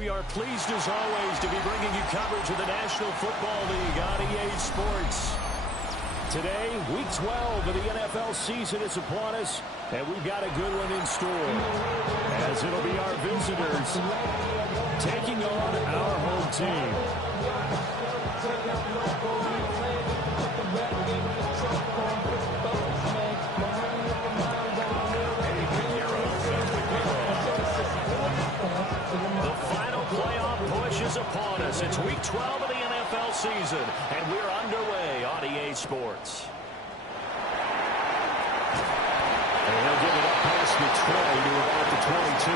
we are pleased as always to be bringing you coverage of the National Football League on EA Sports. Today, Week 12 of the NFL season is upon us, and we've got a good one in store, as it'll be our visitors taking on our home team. The final playoff push is upon us. It's Week 12 of the NFL season, and we're underway on EA Sports. And he'll give it up past the 20 to about the 22.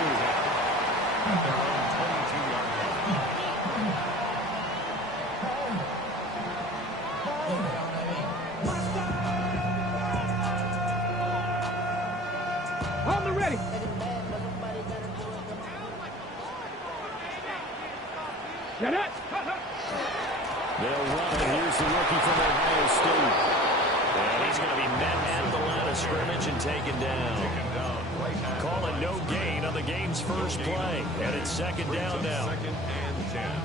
On the ready. Get it. They'll run it. Here's the rookie from Ohio State. And he's going to be met at the line of scrimmage and taken down. Calling no gain on the game's first play. And it's second down now.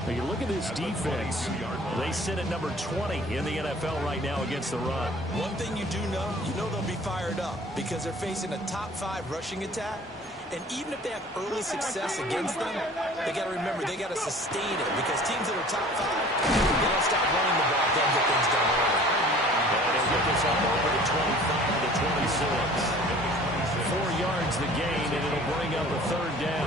Now you look at this defense. They sit at number 20 in the NFL right now against the run. One thing you do know, they'll be fired up because they're facing a top 5 rushing attack. And even if they have early success against them, they got to remember they got to sustain it because teams that are top 5, they don't stop running the ball, they'll get things done early. They'll get this up over to 25 to 26. 4 yards the gain, and it'll bring up a third down.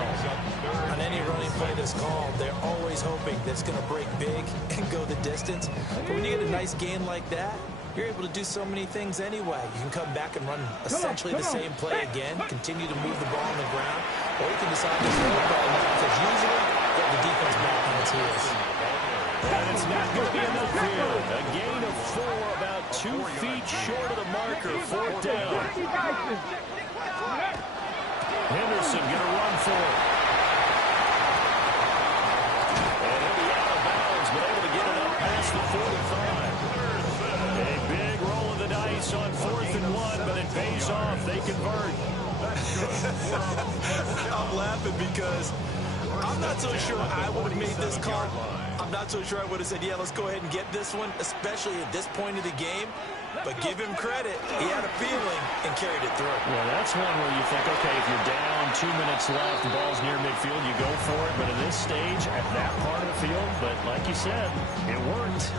On any running play that's called, they're always hoping that it's going to break big and go the distance. But when you get a nice gain like that, you're able to do so many things anyway. You can come back and run essentially the same play again, continue to move the ball on the ground, or you can decide to throw the ball now because usually you have the defense back on its heels. And it's not going to be enough here. A gain of 4, about 2 feet short of the marker. 4th down. Henderson going to run for it. And he'll be out of bounds, but able to get it up past the 45. A big roll of the dice on 4th and 1, but it pays off. They convert. I'm laughing because I'm not so sure I would have made this call. I'm not so sure I would have said, yeah, let's go ahead and get this one, especially at this point of the game. But give him credit. He had a feeling and carried it through. Well, that's one where you think, okay, if you're down, 2 minutes left, the ball's near midfield, you go for it. But at this stage, at that part of the field, but like you said, it worked.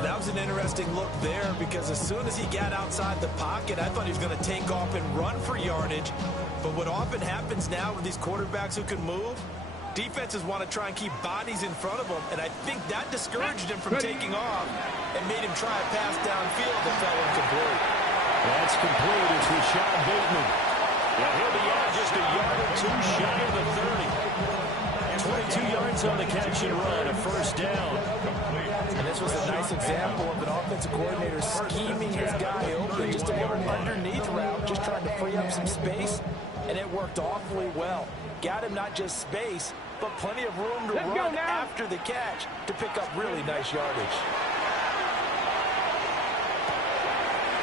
That was an interesting look there because as soon as he got outside the pocket, I thought he was going to take off and run for yardage. But what often happens now with these quarterbacks who can move, defenses want to try and keep bodies in front of them, and I think that discouraged him from taking off and made him try a pass downfield that fell incomplete. That's complete. It's Rashad Bateman. Well, he'll be out just a yard or 2 shy of the 30. 22 yards on the catch and run, a 1st down. And this was a nice example of an offensive coordinator scheming his guy open, just a little underneath route, just trying to free up some space, and it worked awfully well. Got him not just space, but plenty of room to run after the catch to pick up really nice yardage.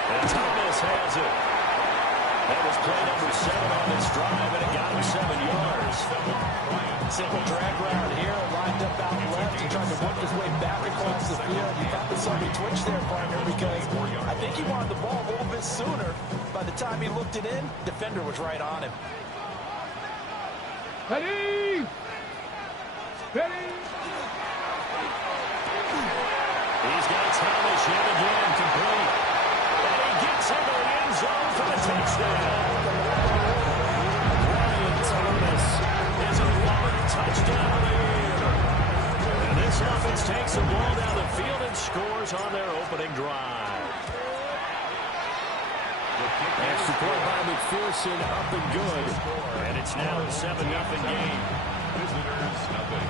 And Thomas has it. That was play number 7 on this drive, and it got him 7 yards. Simple drag route here, lined up out left and trying to work his way back across the field. You thought that somebody twitched there, partner, because I think he wanted the ball a little bit sooner. By the time he looked it in, defender was right on him. Ready! Ready! He's got Thomas yet again complete. And he gets into the end zone for the touchdown. Brian Thomas is a long touchdown lead. And this offense takes the ball down the field and scores on their opening drive. Extra point by McPherson, up and good. And it's now a 7-0 game. Visitors, nothing.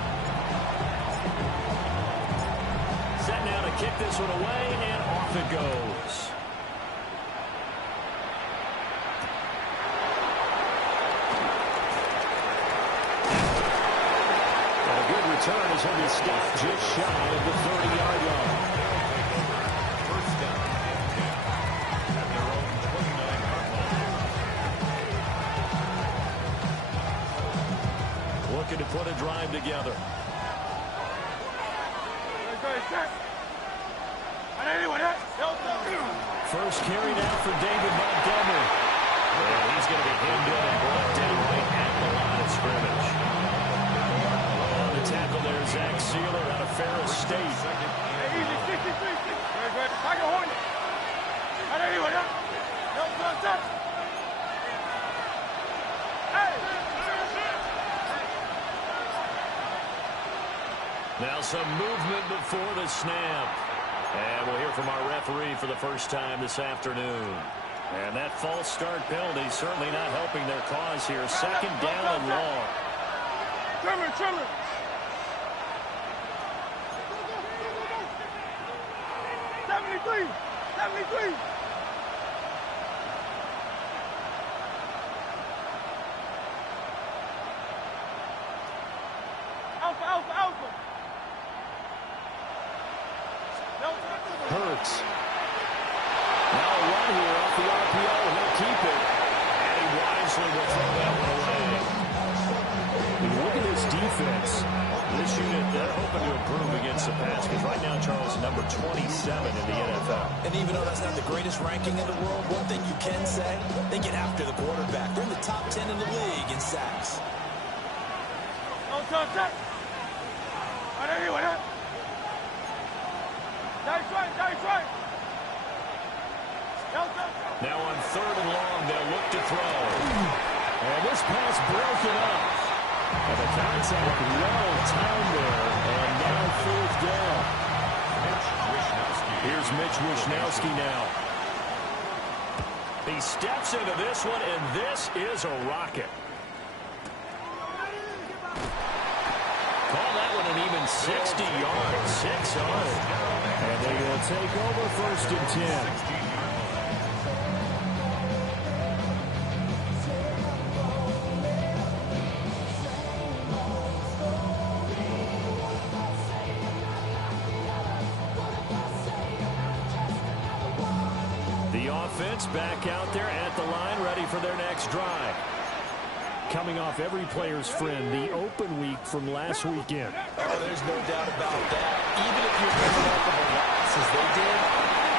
Set now to kick this one away, and off it goes. And a good return is going to stop just shy of the 30-yard line. First down and 10 at their own 29-yard line. Looking to put a drive together. First carry now for David Montgomery. And he's going to be hemmed in and brought down right at the line of scrimmage. On the tackle there, Zach Sealer out of Ferris State. Now some movement before the snap. And we'll hear from our referee for the first time this afternoon. And that false start penalty certainly not helping their cause here. Second down and long. Trimmer. 73. Alpha. Hurts. Now a run here off the RPO. He'll keep it. And he wisely will throw that one away. When you look at this defense, this unit, they're hoping to improve against the pass. Because right now, Charles is number 27 in the NFL. And even though that's not the greatest ranking in the world, one thing you can say, they get after the quarterback. They're in the top 10 in the league in sacks. Now on third and long, they'll look to throw. And this pass broken up. And the contact well timed there. And now fourth down. Here's Mitch Wishnowsky now. He steps into this one, and this is a rocket. Call that one an even 60 yards. 6-0. And they're going to take over first and 10. The offense back out there at the line, ready for their next drive. Coming off every player's friend, the open week from last weekend. Oh, there's no doubt about that. Even if you're coming up with a loss as they did,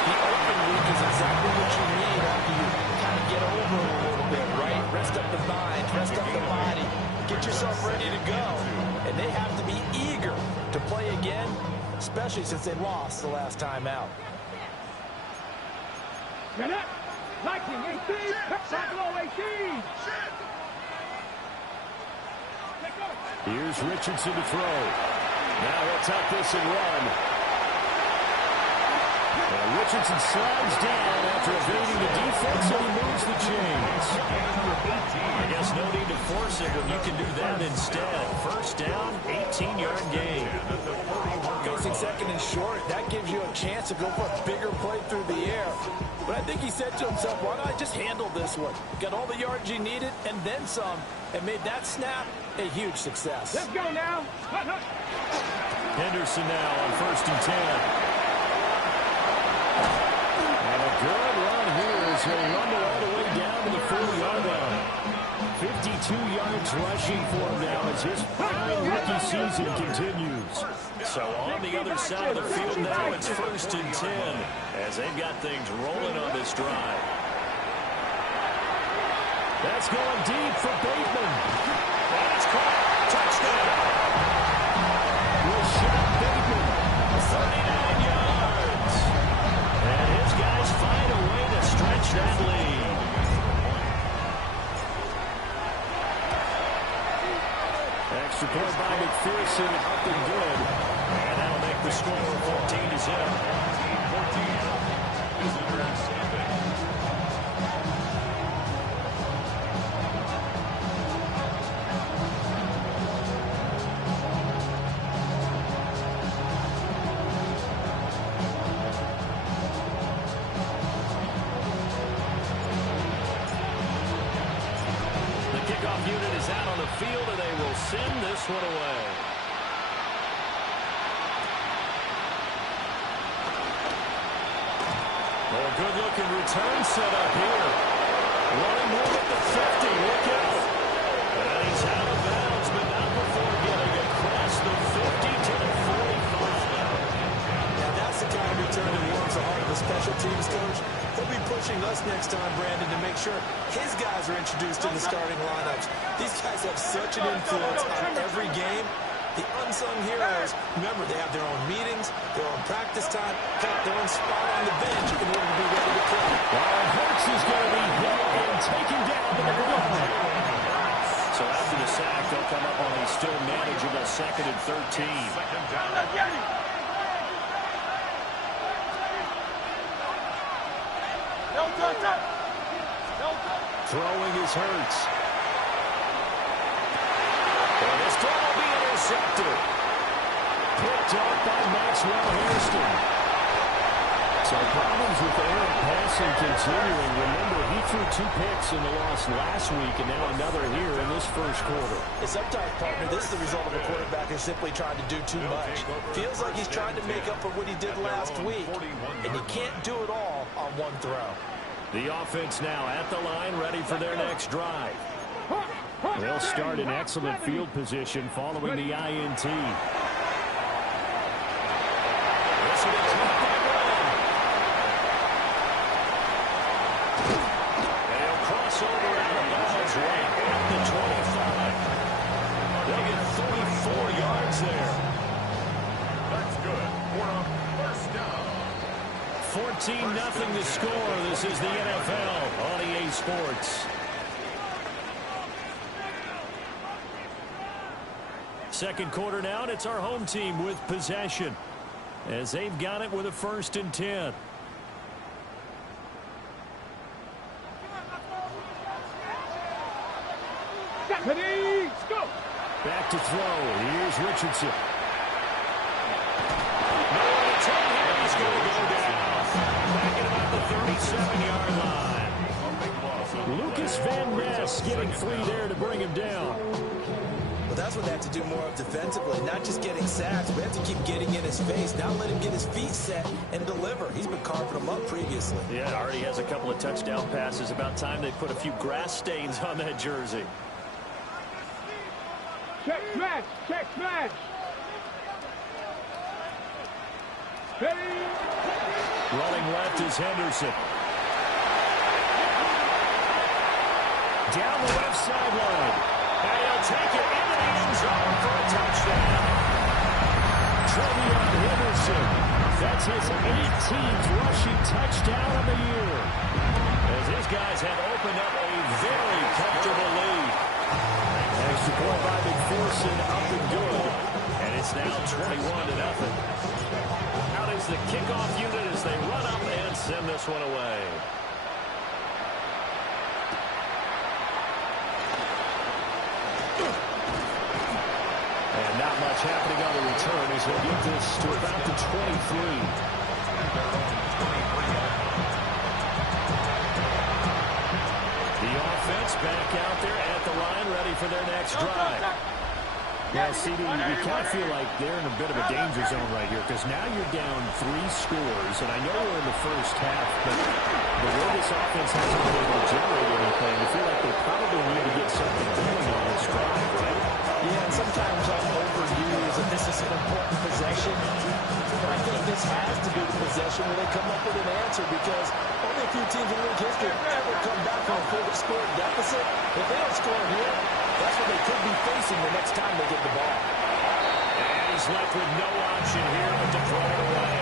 the open week is exactly what you need after you kind of get over it a little bit, right? Rest up the mind, rest up the body, get yourself ready to go. And they have to be eager to play again, especially since they lost the last time out. Liking 18, Buffalo 18. Here's Richardson to throw. Now he'll tuck this and run. And Richardson slides down after evading the defense, and he moves the chains. I guess no need to force it when you can do that instead. First down, 18-yard gain. Facing second and short, that gives you a chance to go for a bigger play through the air. But I think he said to himself, why not just handle this one? Got all the yards you needed and then some, and made that snap a huge success. Let's go now. Henderson now on first and 10. And a good run here as he'll run all the way down to the 4-yard line. 52 yards rushing for him now as his fine rookie season continues. So on the other side of the field now, it's first and 10 as they've got things rolling on this drive. That's going deep for Bateman. That's caught. Touchdown. Rashad Bateman, 39 yards. And his guys find a way to stretch that lead. Extra point by McPherson, up and good. And that'll make the score 14-0. Unit is out on the field, and they will send this one away. Oh, good-looking return set up here. Running move at the 50. Look out. And he's out of bounds, but not before special teams coach, he'll be pushing us next time, Brandon, to make sure his guys are introduced to the starting lineups. These guys have such an influence on every game. The unsung heroes, remember, they have their own meetings, their own practice time, their own spot on the bench in order to be ready to play. Well, Hurts is going to be hit and taken down to the ground. So after the sack, they'll come up on a still manageable 2nd and 13. Throwing is Hurts. And this throw will be intercepted. Picked off by Maxwell Hairston. So problems with Aaron passing continuing. Remember, he threw 2 picks in the loss last week, and now another here in this first quarter. And sometimes, partner, this is the result of a quarterback who's simply trying to do too much. Feels like he's trying to make up for what he did last week, and he can't do it all on one throw. The offense now at the line, ready for their next drive. They'll start in excellent field position following the INT. They'll cross over Alabama's way at the 25. They'll get 34 yards there. That's good. For a first down. 14-0 the score. This is the NFL on EA Sports. Second quarter now, and it's our home team with possession as they've got it with a 1st and 10. Back to throw. Here's Richardson. No one to tell him he's going to go down. Back at about the 37-yard line. Lucas Van Ness getting free there to bring him down. Well, that's what they have to do more of defensively, not just getting sacks. We have to keep getting in his face, not let him get his feet set and deliver. He's been carving them up previously. Yeah, already has a couple of touchdown passes. About time they put a few grass stains on that jersey. Check smash! Check smash! Ready? Running left is Henderson. Down the left sideline. And he'll take it into the end zone for a touchdown. Trevion Henderson. That's his 18th rushing touchdown of the year. As his guys have opened up a very comfortable lead. Extra point by McPherson, up and good. And it's now 21-0. Out is the kickoff unit as they run up and send this one away. And not much happening on the return as they get this to about the 23. The offense back out there at the line, ready for their next drive. Yeah, CD, you kind of feel like they're in a bit of a danger zone right here because now you're down 3 scores, and I know we're in the first half, but the way this offense hasn't been able to generate anything, I feel like they probably need to get something going on this drive, right? Yeah, and sometimes I'll overuse that this is an important possession. But I think this has to be the possession where they come up with an answer because only a few teams in league history have ever come back from a 4-score deficit. If they don't score here, that's what they could be facing the next time they get the ball. And he's left with no option here but to throw it away.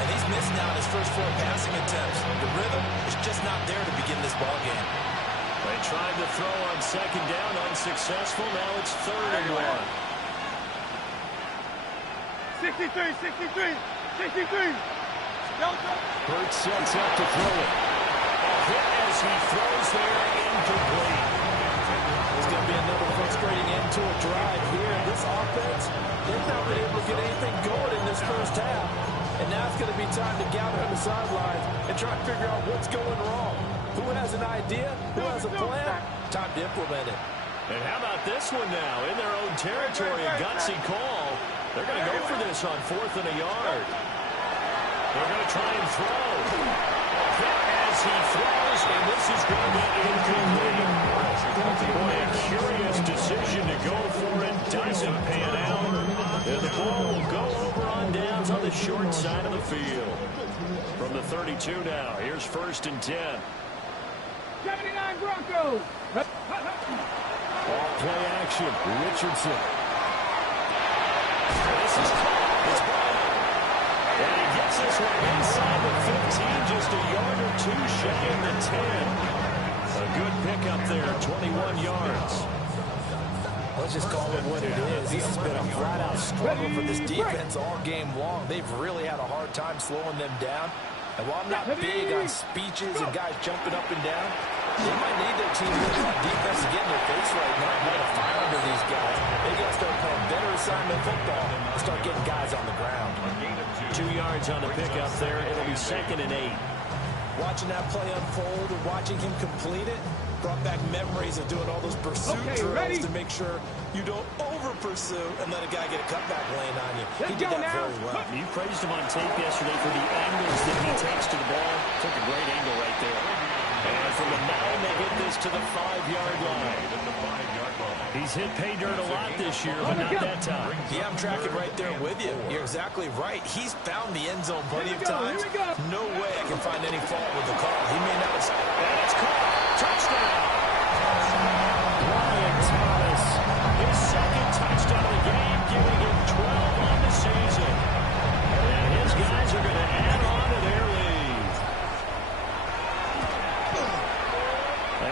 And he's missed now his first 4 passing attempts. The rhythm is just not there to begin this ball game. They tried to throw on 2nd down, unsuccessful. Now it's 3rd and 1. 63, 63, 63. Delta. Hurts sets up to throw it. A hit as he throws there, incomplete. There's going to be another frustrating end to a drive here. This offense, they've not been able to get anything going in this first half. And now it's going to be time to gather on the sidelines and try to figure out what's going wrong. Who has an idea? Who has a plan? Time to implement it. And how about this one now? In their own territory, a gutsy call. They're going to go for this on 4th and a yard. They're going to try and throw. Hit as he throws, and this is going to be incomplete. Boy, a curious decision to go for it. Doesn't pan out. And the ball will go over on downs on the short side of the field. From the 32 now, here's 1st and 10. 79 Broncos. Ball play action. Richardson. This is caught. It's ball. And he gets this one inside the 15, just a yard or two shy of the 10. A good pickup there, 21 yards. Let's just call it what it is. This has been a flat-out struggle for this defense all game long. They've really had a hard time slowing them down. And while I'm not big on speeches and guys jumping up and down, they might need their team really on defense to get in their face right now and light a fire under these guys. They got to start playing better assignment football and start getting guys on the ground. 2 yards on the pickup there. It'll be 2nd and 8. Watching that play unfold and watching him complete it brought back memories of doing all those pursuit drills to make sure you don't over-pursue and let a guy get a cutback lane on you. He did that very well. You praised him on tape yesterday for the angles that he takes to the ball. Took a great angle right there. And from the 9, they get this to the 5-yard line. He's hit pay dirt a lot this year, but not that time. Yeah, I'm tracking right there with you. You're exactly right. He's found the end zone plenty of times. No way I can find any fault with the call. He may not have... And it's caught. Touchdown. Brian Thomas. His 2nd touchdown of the game, giving him 12 on the season. And his guys are going to add on to their lead.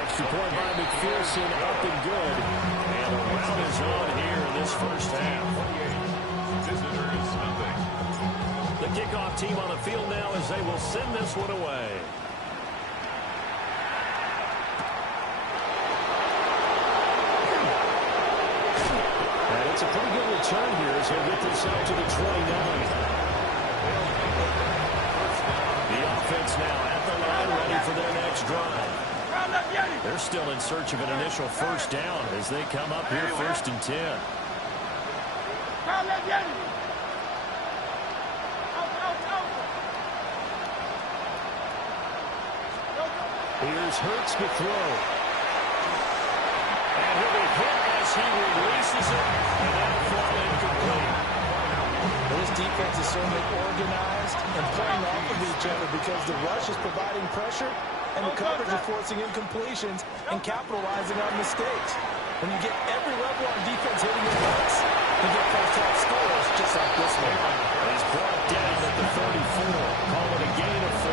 Extra point by McPherson, up and good. And the round is on here in this first half. Visitors, nothing. The kickoff team on the field now as they will send this one away. And it's a pretty good return here as he'll get this out to the 29. The offense now at the line, ready for their next drive. They're still in search of an initial first down as they come up here 1st and 10. Here's Hurts to throw. And he'll be hit as he releases it, and that'll fall incomplete. This defense is certainly organized and playing off of each other because the rush is providing pressure and the coverage is forcing incompletions and capitalizing on mistakes. When you get every level on defense hitting your butts, you get first-half scores just like this one. He's brought down at the 34. Call it a gain of 4.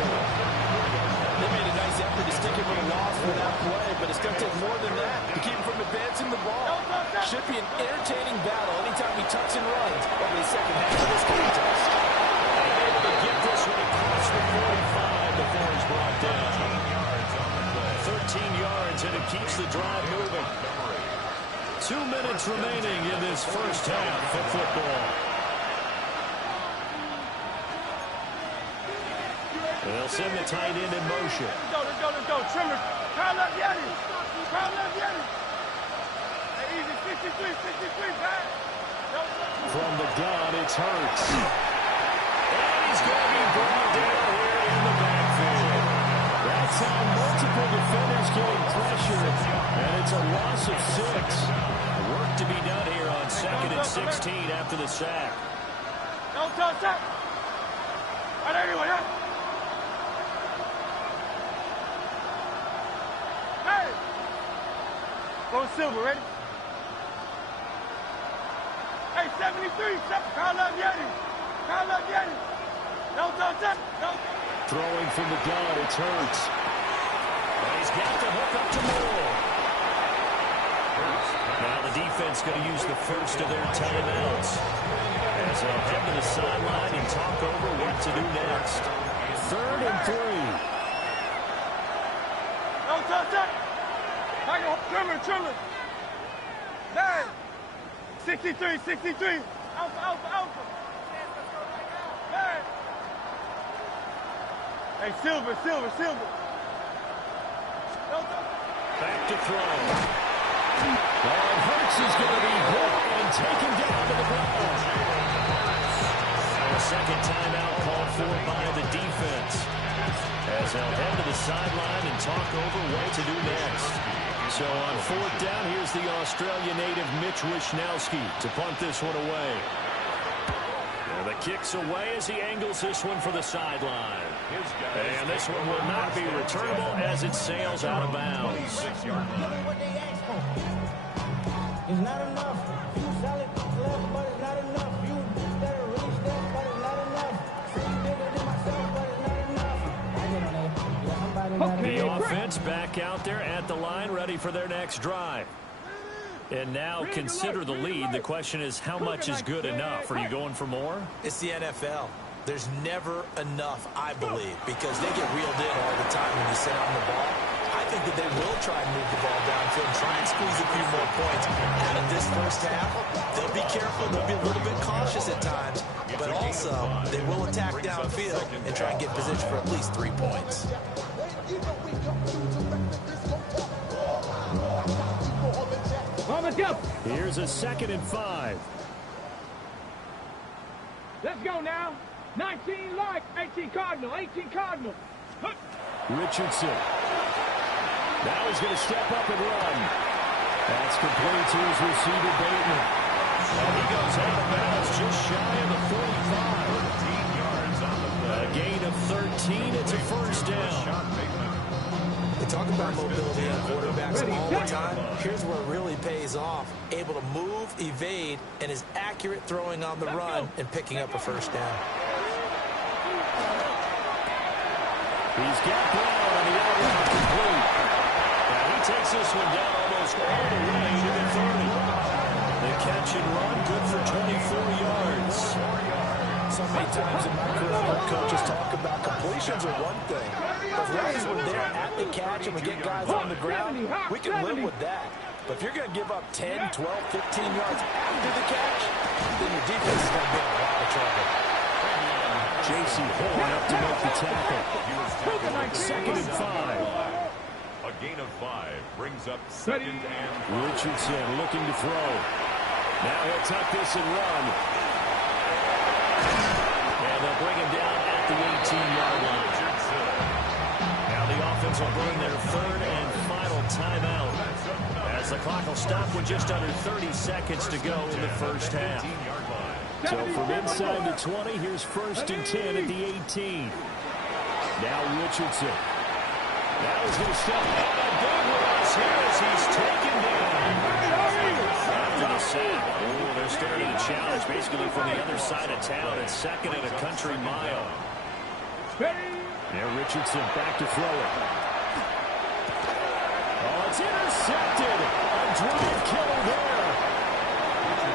They made a nice effort to stick him with a loss for that play, but it's going to take more than that to keep him from advancing the ball. Should be an entertaining battle anytime he tucks and runs over the second half of this contest. Able to get this one across the 45 before he's brought down. 13 yards, and it keeps the drive moving. 2 minutes remaining in this first half of football. They'll send the tight end in motion. Let's go. Trimmer. Kyle left Yeti. Hey, easy. 63, back. From the gun, it's Hurts. And he's going to be brought down here in the backfield. That's how multiple defenders getting pressure, and it's a loss of 6. Work to be done here on 2nd and 16 after the sack. Don't touch that. All right, anyway, Hey! Go Silver, ready? Hey, 73, Kyle left Yeti. Don't touch that. Throwing from the gun, it's Hurts. And he's got the hook up to Moore. Now the defense going to use the first of their timeouts as they'll head to the sideline and talk over what to do next. 3rd and 3. Don't touch that. Trimmer. Hey, 63. Alpha. Hey, Silver. Back to throw. And Hurts is going to be hit and taken down to the ground. A second timeout called for by the defense as they'll head to the sideline and talk over what to do next. So on 4th down, here's the Australia native Mitch Wishnowsky to punt this one away. Well, they kicks away as he angles this one for the sideline. And this one will not be returnable as it sails out of bounds. It's not enough. You solid left, but it's not enough. You better reach that, but it's not enough. See bigger than myself, but it's not enough. I get on there. Yeah, somebody got The offense back out there at the line, ready for their next drive. And now consider the lead. The question is, how much is good enough? Are you going for more? It's the NFL. There's never enough, I believe, because they get reeled in all the time when you sit on the ball. I think that they will try and move the ball downfield and try and squeeze a few more points out of this first half. They'll be careful. They'll be a little bit cautious at times, but also they will attack downfield and try and get position for at least 3 points. Here's a 2nd and 5. Let's go now. 19 light, 18 Cardinal, 18 Cardinal. Richardson. Now he's going to step up and run. That's complete to his receiver, Bateman. And he goes out of bounds just shy of the 45. 14 yards on the play. A gain of 13. It's a first down. They talk about mobility on quarterbacks all the time. Here's where it really pays off. Able to move, evade, and is accurate throwing on the run and picking up a first down. He's got Brown on the outright complete. And he takes this one down almost all the way to the 30. The catch and run, good for 24 yards. So many times in my career, I've heard coaches talk about completions are one thing. But as long as we're there at the catch and we get guys on the ground, we can live with that. But if you're going to give up 10, 12, 15 yards after the catch, then your defense is going to be in a lot of trouble. J.C. Horn up to make the tackle. 2nd and 5. A gain of 5 brings up 2nd and 5. Richardson looking to throw. Now he'll tuck this and run. And they'll bring him down at the 18-yard line. Now the offense will burn their 3rd and final timeout, as the clock will stop with just under 30 seconds to go in the first half. So from inside the 20, here's 1st and 10 at the 18. Now Richardson. Now he's going to step up. A big loss here as he's taken down. After the sack. Oh, they're starting to challenge basically from the other side of town. It's 2nd and a country mile. Now Richardson back to throw it. Oh, it's intercepted. A drive killer there.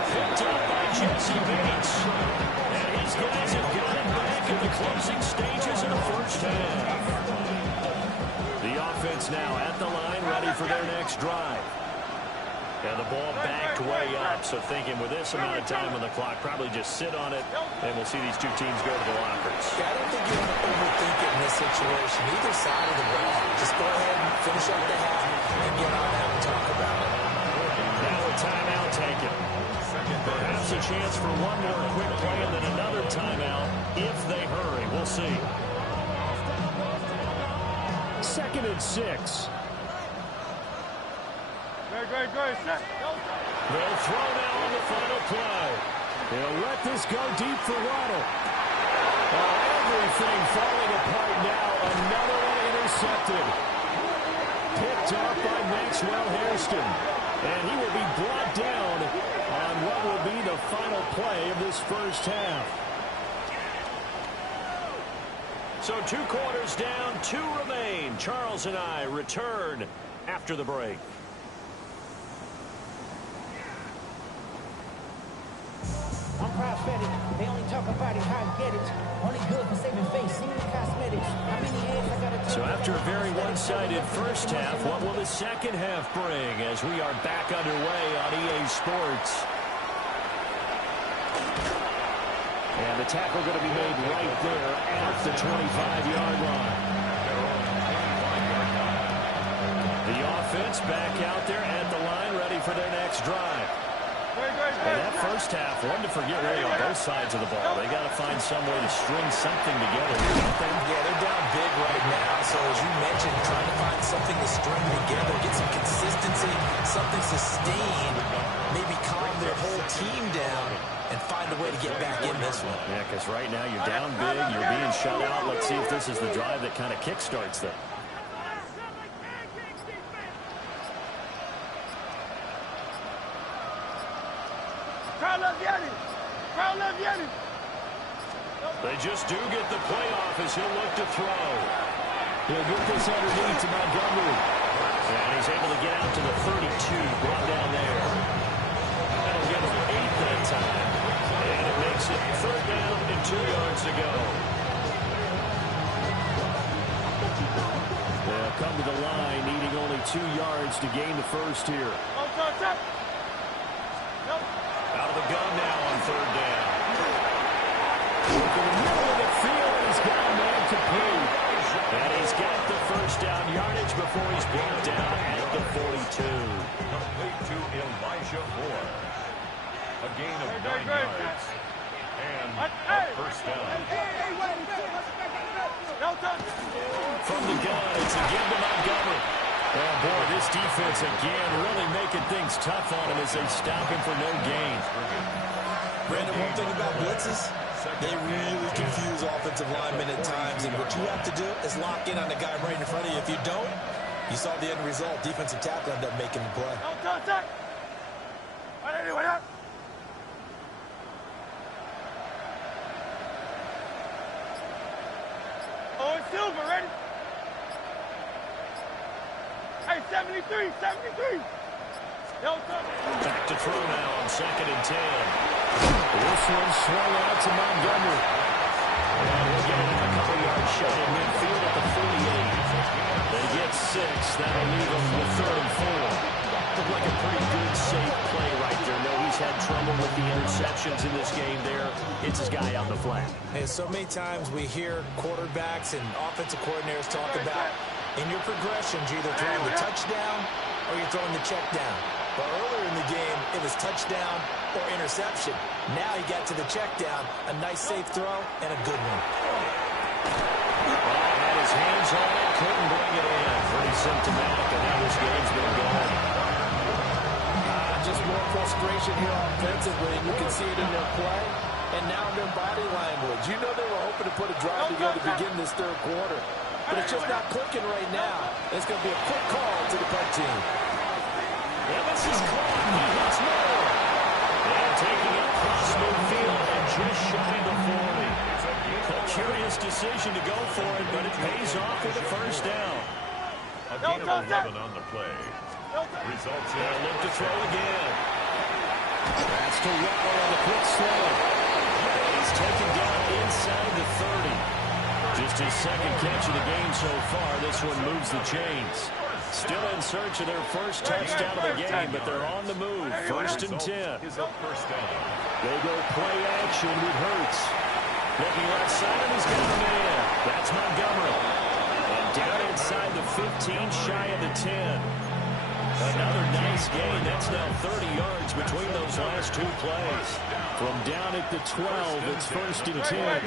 Picked up by Jesse Bates. And these guys have got it back in the closing stages of the first half. The offense now at the line, ready for their next drive. And the ball backed way up, so thinking with this amount of time on the clock, probably just sit on it, and we'll see these two teams go to the lockers. Yeah, I don't think you want to overthink it in this situation. Either side of the ball. Just go ahead and finish up the half and get on out and talk about it. Now a timeout taken. Perhaps a chance for one more quick play and then another timeout if they hurry. We'll see. 2nd and 6. Great, set. They'll throw now on the final play. They'll let this go deep for Waddle. Everything falling apart now. Another one intercepted. Picked off by Maxwell Hairston. And he will be brought down on what will be the final play of this first half. So 2 quarters down, 2 remain. Charles and I return after the break. I'm prophetic. They only talk about it, how to get it. Only good for saving face, seeing the cosmetics. How many years I gotta So after a very one-sided first half, what will the second half bring as we are back underway on EA Sports? And the tackle going to be made right there at the 25-yard line. The offense back out there at the line, ready for their next drive. And that first half, one to forget really on both sides of the ball. They got to find some way to string something together. Yeah, they're down big right now. So as you mentioned, trying to find something to string together, get some consistency, something sustained, maybe calm their whole team down. and find a way to get back in this one. Yeah, because right now you're down big, you're being shut out. Let's see if this is the drive that kind of kickstarts them. They just do get the playoff as he'll look to throw. He'll get this underneath to Montgomery. And he's able to get out to the 32, brought down there. That'll give him 8 that time. And it makes it 3rd down and 2 yards to go. They'll come to the line, needing only 2 yards to gain the first here. Out of the gun now on 3rd down. Look in the middle of the field, and he's got a man complete. And he's got the first down yardage before he's brought down at the 42. Complete to Elijah Moore. A gain of 9 yards. And a first down. From the gun, it's again to Montgomery. Oh, boy, this defense again really making things tough on him as they stop him for no gain. Brandon, one thing about blitzes, they really confuse offensive linemen at times, and what you have to do is lock in on the guy right in front of you. If you don't, you saw the end result. Defensive tackle ended up making the play. Oh, it's Silver, ready? Hey, 73, 73. Back to throw now on 2nd and 10. This one swung out to Montgomery. And he'll get it a couple yards shy in midfield at the 48. They get 6. That'll leave them with 3rd and 4. Looked like a pretty good, safe play right there. No, he's had trouble with the interceptions in this game there. It's his guy out the flat. And so many times we hear quarterbacks and offensive coordinators talk about in your progressions, you're either throwing the touchdown or you're throwing the check down. But earlier in the game, it was touchdown or interception. Now he got to the check down, a nice safe throw, and a good one. Had his hands on it, couldn't bring it in. Pretty symptomatic of how this game's been going. Just more frustration here offensively, and you can see it in their play and now in their body language. You know they were hoping to put a drive together to begin this 3rd quarter, but it's just not clicking right now. It's going to be a quick call to the punt team. Yeah, this is caught. He hits more. And taking it across midfield and just shy of the 40. A curious decision to go for it, but it pays off with a first down. A gain of 11 on the play. Results in They'll look to throw again. That's to Waddle on the quick slant. He's taken down inside the 30. Just his 2nd catch of the game so far. This one moves the chains. Still in search of their first touchdown of the game, but they're on the move. 1st and 10. is a first down. They go play action with Hurts. Looking left side, and he's got a man. That's Montgomery. And down inside the 15, shy of the 10. Another nice gain. That's now 30 yards between those last 2 plays. From down at the 12, it's 1st and 10.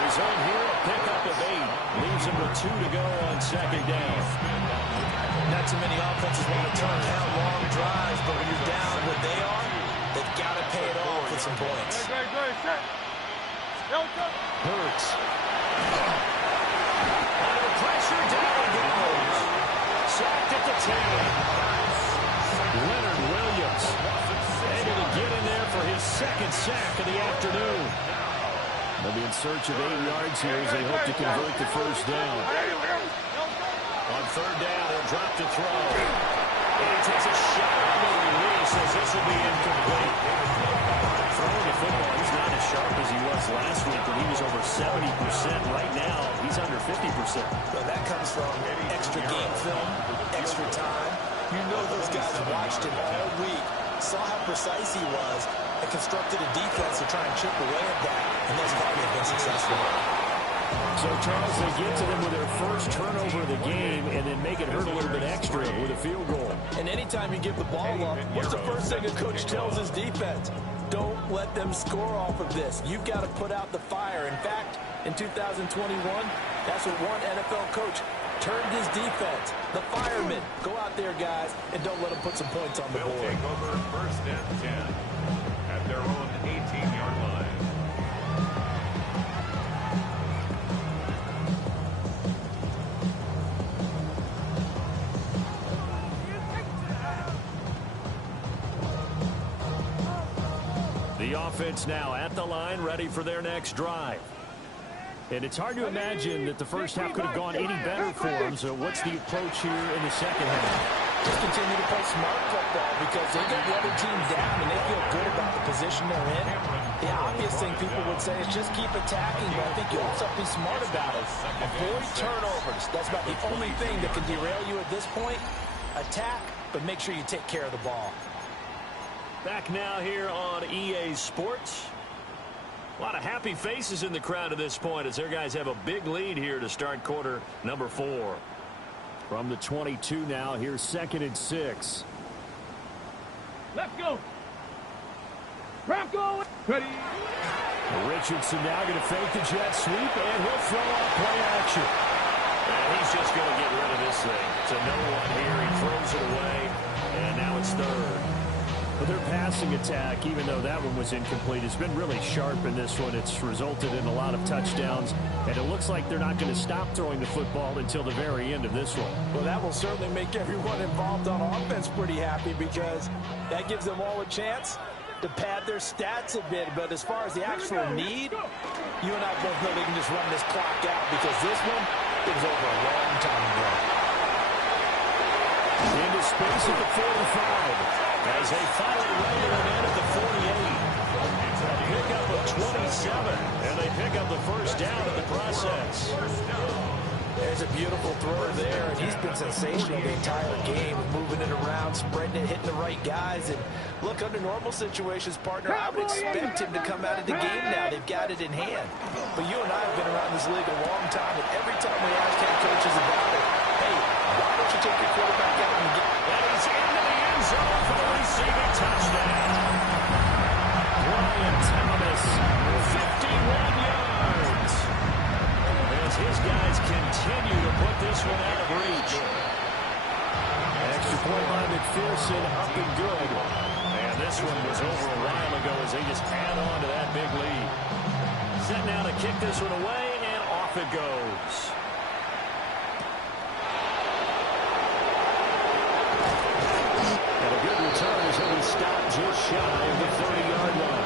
He's on here, a pickup of 8. Leaves him with 2 to go on 2nd down. Not too many offenses want to turn down long drives, but when you're down what they are, they've got to pay it off with some points. Hurts. Under pressure, down he goes. Sacked at the 10. Leonard Williams able to get in there for his 2nd sack of the afternoon. They'll be in search of 8 yards here as they hope to convert the first down. On 3rd down, he'll drop to throw. And he takes a shot on the release as this will be incomplete. Throwing the football, he's not as sharp as he was last week, but he was over 70%. Right now, he's under 50%. Well, that comes from extra game film, extra time. You know those guys watched him all week, saw how precise he was, and constructed a defense to try and chip away at that, and that's why they've been successful. So, Charles, they get to them with their first turnover of the game and then make it hurt a little bit extra with a field goal. And anytime you give the ball up, what's the first thing a coach tells his defense? Don't let them score off of this. You've got to put out the fire. In fact, in 2021, that's what one NFL coach turned his defense. The firemen, go out there, guys, and don't let them put some points on the board. They'll take over 1st and 10 at their own 18-yard line. The offense now at the line, ready for their next drive. And it's hard to imagine that the first half could have gone any better for them. So what's the approach here in the second half? Just continue to play smart football because they get the other team down and they feel good about the position they're in. The obvious thing people would say is just keep attacking, but I think you also have to be smart about it. Avoid turnovers. That's about the only thing that can derail you at this point. Attack, but make sure you take care of the ball. Back now here on EA Sports. A lot of happy faces in the crowd at this point as their guys have a big lead here to start quarter number 4. From the 22 now, here's 2nd and 6. Let's go. Bronco. Ready. Richardson now going to fake the jet sweep, and he'll throw off play action. And he's just going to get rid of this thing. It's a no-one here. He throws it away, and now it's 3rd. But their passing attack, even though that one was incomplete, has been really sharp in this one. It's resulted in a lot of touchdowns, and it looks like they're not going to stop throwing the football until the very end of this one. Well, that will certainly make everyone involved on offense pretty happy because that gives them all a chance to pad their stats a bit. But as far as the actual need, you and I both know they can just run this clock out because this one, it was over a long time ago. Into space at the 45. As they finally rein it in at the 48. It's a pickup of 27, and they pick up the first down in the process. There's a beautiful throw there, and he's been sensational the entire game, moving it around, spreading it, hitting the right guys. And look, under normal situations, partner, I would expect him to come out of the game now. They've got it in hand. But you and I have been around this league a long time, and every time we ask head coaches about it, hey, why don't you take your quarterback out and get... And he's into the end zone for the receiving touchdown. Brian Thomas, 51 yards. As his guys continue to put this one out of reach. Extra point by McPherson, up and good. And this one was over a while ago as they just add on to that big lead. Set now to kick this one away, and off it goes. And a good return as he'll be stopped just shy of the 30-yard line.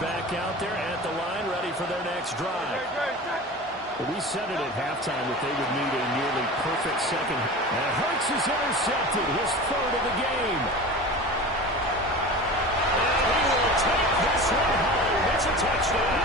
Back out there at the line, ready for their next drive. Well, we said it at halftime that they would need a nearly perfect second. And Hurts is intercepted, his 3rd of the game. And he will take this one home. It's a touchdown.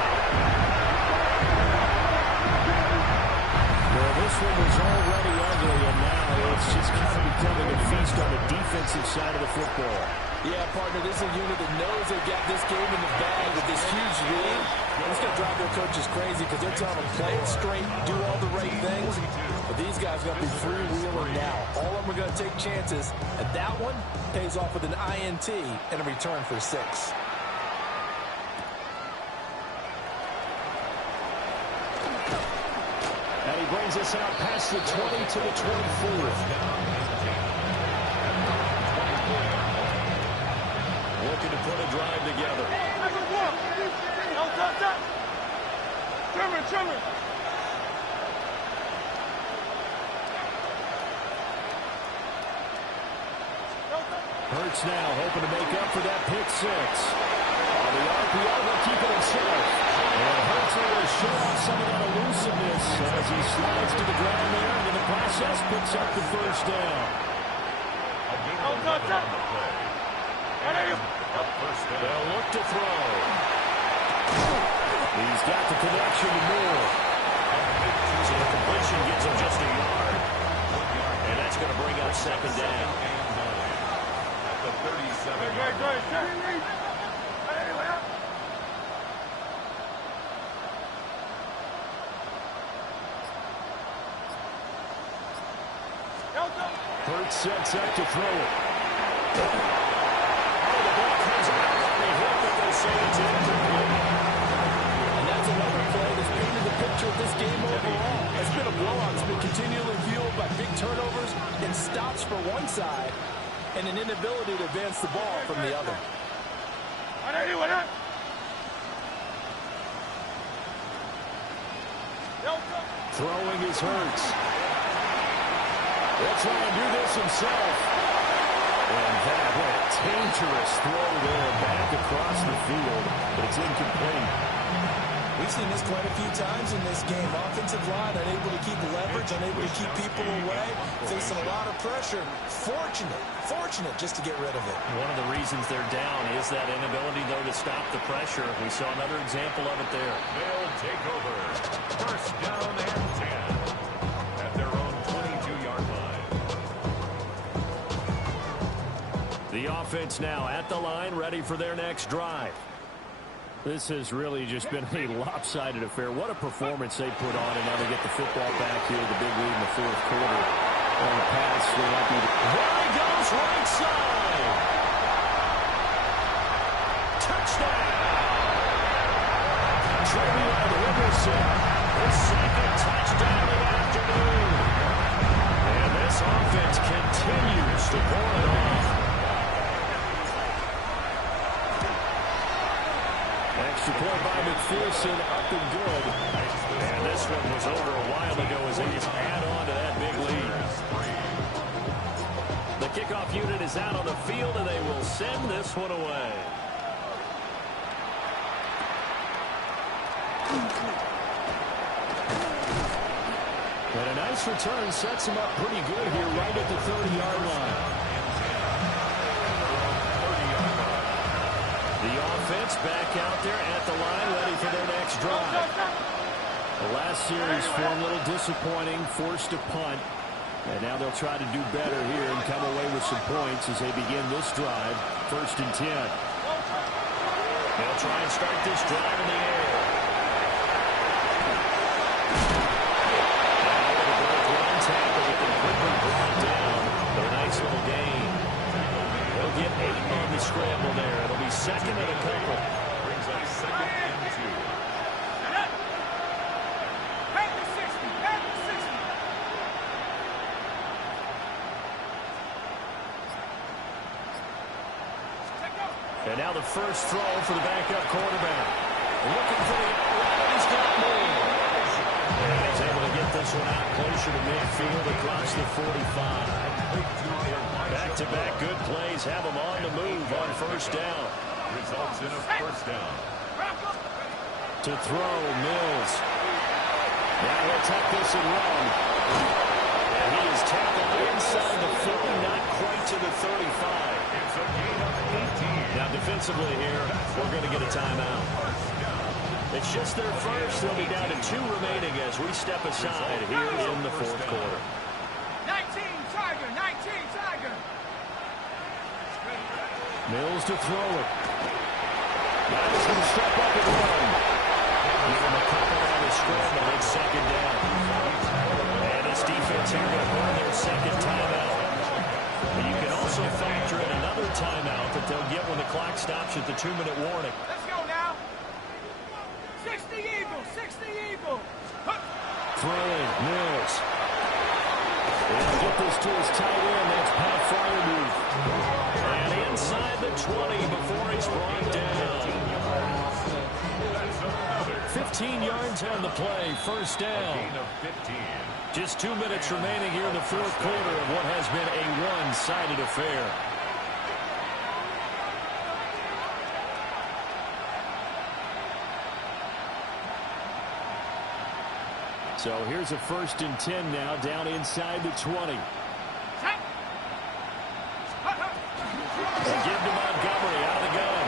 Well, this one was already ugly, and now it's just kind of becoming a feast on the defensive side of the football. Yeah, partner, this is a unit that knows they've got this game in the bag with this huge lead. It's going to drive their coaches crazy because they're telling them play it straight, do all the right things. But these guys are going to be freewheeling now. All of them are going to take chances, and that one pays off with an INT and a return for 6. And he brings us out past the 20 to the 24. Looking to put a drive together. Trimmer. Hurts now hoping to make up for that pick 6. On the RPO, he'll keep it himself. And Hurts able to show off some of that elusiveness as he slides to the ground there, and in the process picks up the first down. They'll look to throw. He's got the connection to Moore. So the completion gets him just a yard. And that's going to bring up 2nd down. At the 37-yard line. Hurts sets up to throw it. Oh, the ball comes out on the hit, but they say it's incomplete. And that's another play that's painted the picture of this game overall. It's been a blowout. It's been continually fueled by big turnovers and stops for one side and an inability to advance the ball from the other. Throwing is Hurts. He'll try and do this himself. And that, what a dangerous throw there back across the field, but it's incomplete. We've seen this quite a few times in this game. Offensive line unable to keep leverage, unable to keep people away, facing a lot of pressure. Fortunate just to get rid of it. One of the reasons they're down is that inability, though, to stop the pressure. We saw another example of it there. They'll take over. First down and 10 at their own 22-yard line. The offense now at the line, ready for their next drive. This has really just been a lopsided affair. What a performance they put on, and now they get the football back here, the big lead in the fourth quarter. On the pass, will not be. There he goes, right side. Touchdown. Trevion Henderson, his second touchdown of the afternoon. And this offense continues to pull it off. Extra point by McPherson, up and good. And this one was over a while ago as they just add on to that big lead. The kickoff unit is out on the field, and they will send this one away. And a nice return sets him up pretty good here right at the 30-yard line. The offense back out there at the line, ready for their next drive. The last series for a little disappointing, forced a punt. And now they'll try to do better here and come away with some points as they begin this drive. First and 10. They'll try and start this drive in the air. Now the break run tackle, but they quickly brought down. But a nice little gain. They'll get 8 on the scramble there. It'll be second and a couple. Brings up second and 2. And now the first throw for the backup quarterback. Looking for the outlet. He's got more. And he's able to get this one out closer to midfield across the 45. Back-to-back good plays have them on the move on first down. Results in a first down. To throw, Mills. Now he'll take this and run. And he is tackled inside the 40, not quite to the 35. It's a gain of 18. Now defensively here, we're going to get a timeout. It's just their first. They'll be down to 2 remaining as we step aside here in the fourth quarter. 19 Tiger, 19 Tiger. Mills to throw it. Now he's going to step up and run. Give him a couple on the scramble. It's second down. And this defense here going to burn their second timeout. But you can also factor in another timeout that they'll get when the clock stops at the 2-minute warning. Let's go now. 60 Eagles, 60 Eagles. Throwing, Mills. He'll get this to his tight end. That's Pat Fryermuth. And inside the 20 before he's brought down. 15 yards on the play, first down. Gain of 15. Just 2 minutes remaining here in the fourth quarter of what has been a one-sided affair. So here's a first and 10 now, down inside the 20. They give to Montgomery out of the gun.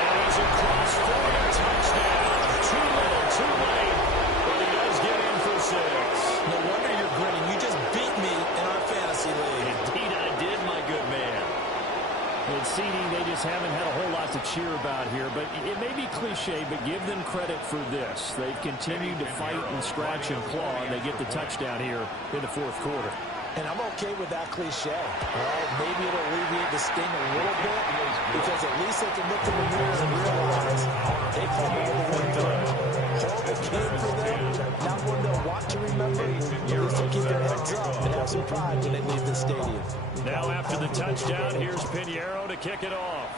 And he's across for a touchdown. Too little, too late. But he does get in for 6. No wonder you're grinning. You just beat me in our fantasy league. Indeed I did, my good man. And CD, they just haven't had a whole lot to cheer about here, but it may be cliche cliche, but give them credit for this. They've continued to fight and scratch and claw, and they get the touchdown here in the fourth quarter. And I'm okay with that cliche. All right, maybe it'll alleviate the sting a little bit because at least they can look in the mirror and realize they fumbled the win through. Horrible game for them. Not one they'll want to remember. At least they'll keep their heads up and have some pride when they leave the stadium. Now after the touchdown, here's Pinheiro to kick it off.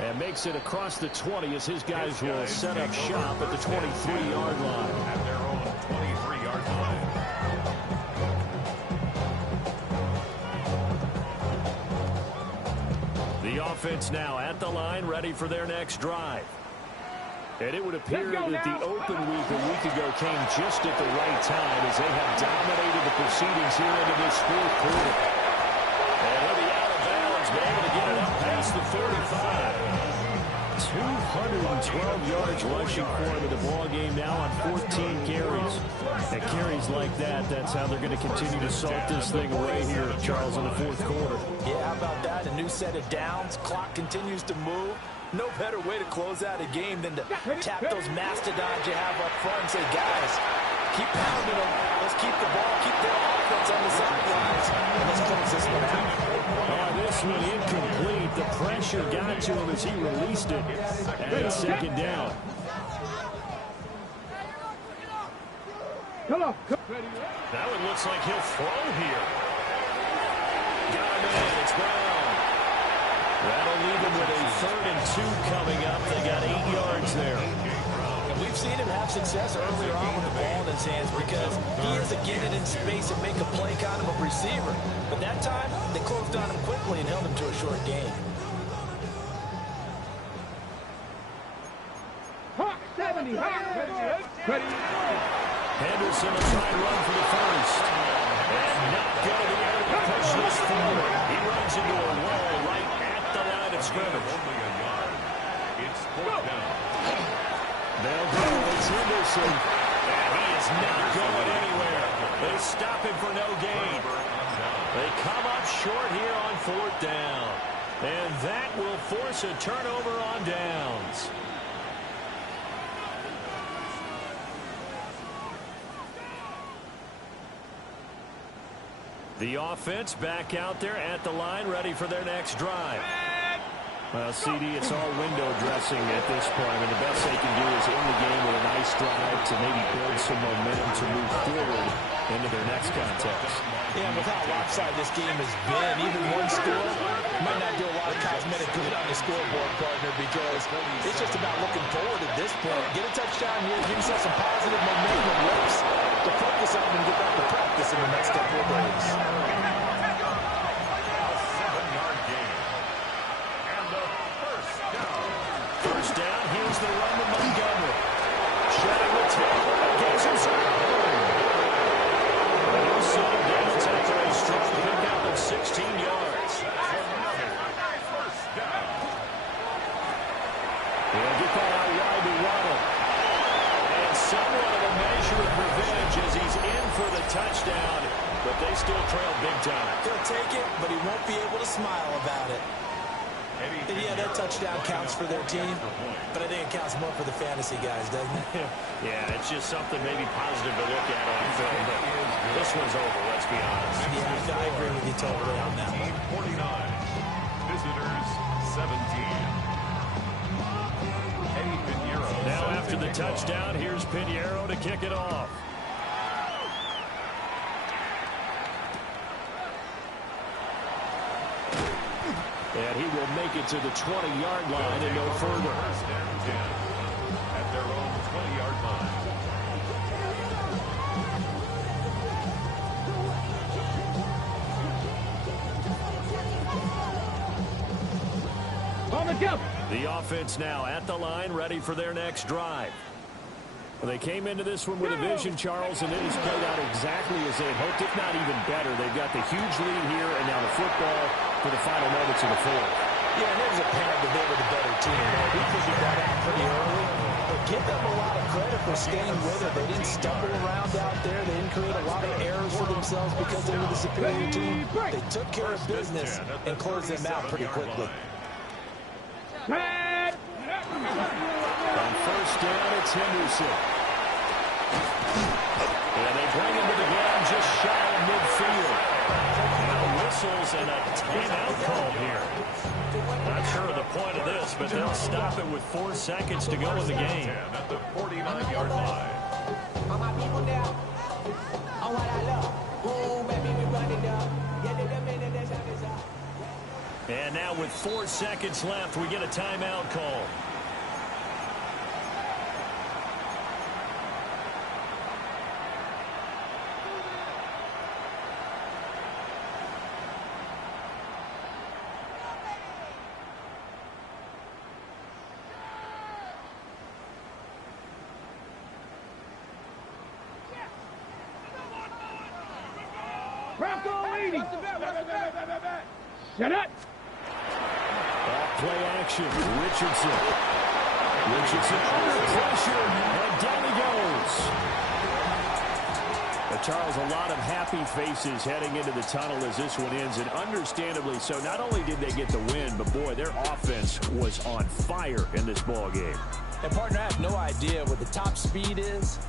And makes it across the 20 as his guys will set up shop at the 23-yard line. At their own 23-yard line. The offense now at the line, ready for their next drive. And it would appear that the open week a week ago came just at the right time as they have dominated the proceedings here into this fourth quarter. And he'll be out of bounds, but able to get it up past the 35. 212 yards rushing for him in the ball game now on 14 carries. And carries like that, that's how they're going to continue to salt this thing away here, Charles, in the fourth quarter. Yeah, how about that? A new set of downs. Clock continues to move. No better way to close out a game than to tap those mastodons you have up front and say, guys, keep pounding them. Let's keep the ball, keep their offense on the sidelines, and let's close this one out. This one incomplete. The pressure got to him as he released it. And second down. Come on. Now it looks like he'll throw here. Got him in. It's Brown. That'll leave him with a 3rd and 2 coming up. They got 8 yards there. And we've seen him have success earlier on with the ball in his hands because he is a get it in space and make a play kind of a receiver. But that time, they closed on him quickly and held him to a short game. Hawk 70. Ready. Henderson will try and run for the first. And not going to be able to push this forward. He runs into a wall right at the line of scrimmage. Only a yard. It's 4th down. They'll go. It's Henderson. And he is not going anywhere. They stop him for no gain. They come up short here on 4th down. And that will force a turnover on downs. The offense back out there at the line, ready for their next drive. Well, CD, it's all window dressing at this point. I mean, the best they can do is end the game with a nice drive to maybe build some momentum to move forward into their next contest. Yeah, with how lopsided this game has been, even one score might not do a lot of cosmetic good on the scoreboard, partner, because it's just about looking forward at this point. Get a touchdown here, give yourself some positive momentum and reps to focus on and get back to practice in the next couple of days. First down, here's the run to Montgomery. Shedding the tackle, gets himself. Down after a strong pickup of 16 yards. He'll get that out wide to Waddle. And somewhat of a measure of revenge as he's in for the touchdown, but they still trail big time. He'll take it, but he won't be able to smile about it. And yeah, that touchdown counts for their team, but I think it counts more for the fantasy guys, doesn't it? Yeah, it's just something maybe positive to look at on film, but this one's over, let's be honest. Yeah, I agree with you totally on that one. 49, visitors 17. Eddie Pinheiro. Now after the touchdown, here's Pinheiro to kick it off. And he will make it to the 20-yard line and no further. First and 10 at their own 20-yard line. On the jump. The offense now at the line, ready for their next drive. Well, they came into this one with a vision, Charles, and it has played out exactly as they had hoped, if not even better. They've got the huge lead here, and now the football for the final moments of the fourth. Yeah, and it was apparent that they were the better team. We figured that out pretty early. But give them a lot of credit for staying with it. They didn't stumble around out there. They didn't create a lot of errors for themselves because they were the superior team. They took care of business and closed them out pretty quickly. On first down, it's Henderson. And they bring him to the ground just shy of midfield. Now whistles and a timeout call here. Not sure of the point of this, but they'll stop it with 4 seconds to go in the game. At the 49-yard line. All my people there, on what I love. Ooh, baby, we run it up. Yeah, the minute that's how it's up. And now with 4 seconds left, we get a timeout call. Shut up! Back play action. Richardson under pressure, and down he goes. But Charles, a lot of happy faces heading into the tunnel as this one ends, and understandably so. Not only did they get the win, but boy, their offense was on fire in this ball game. And partner, I have no idea what the top speed is.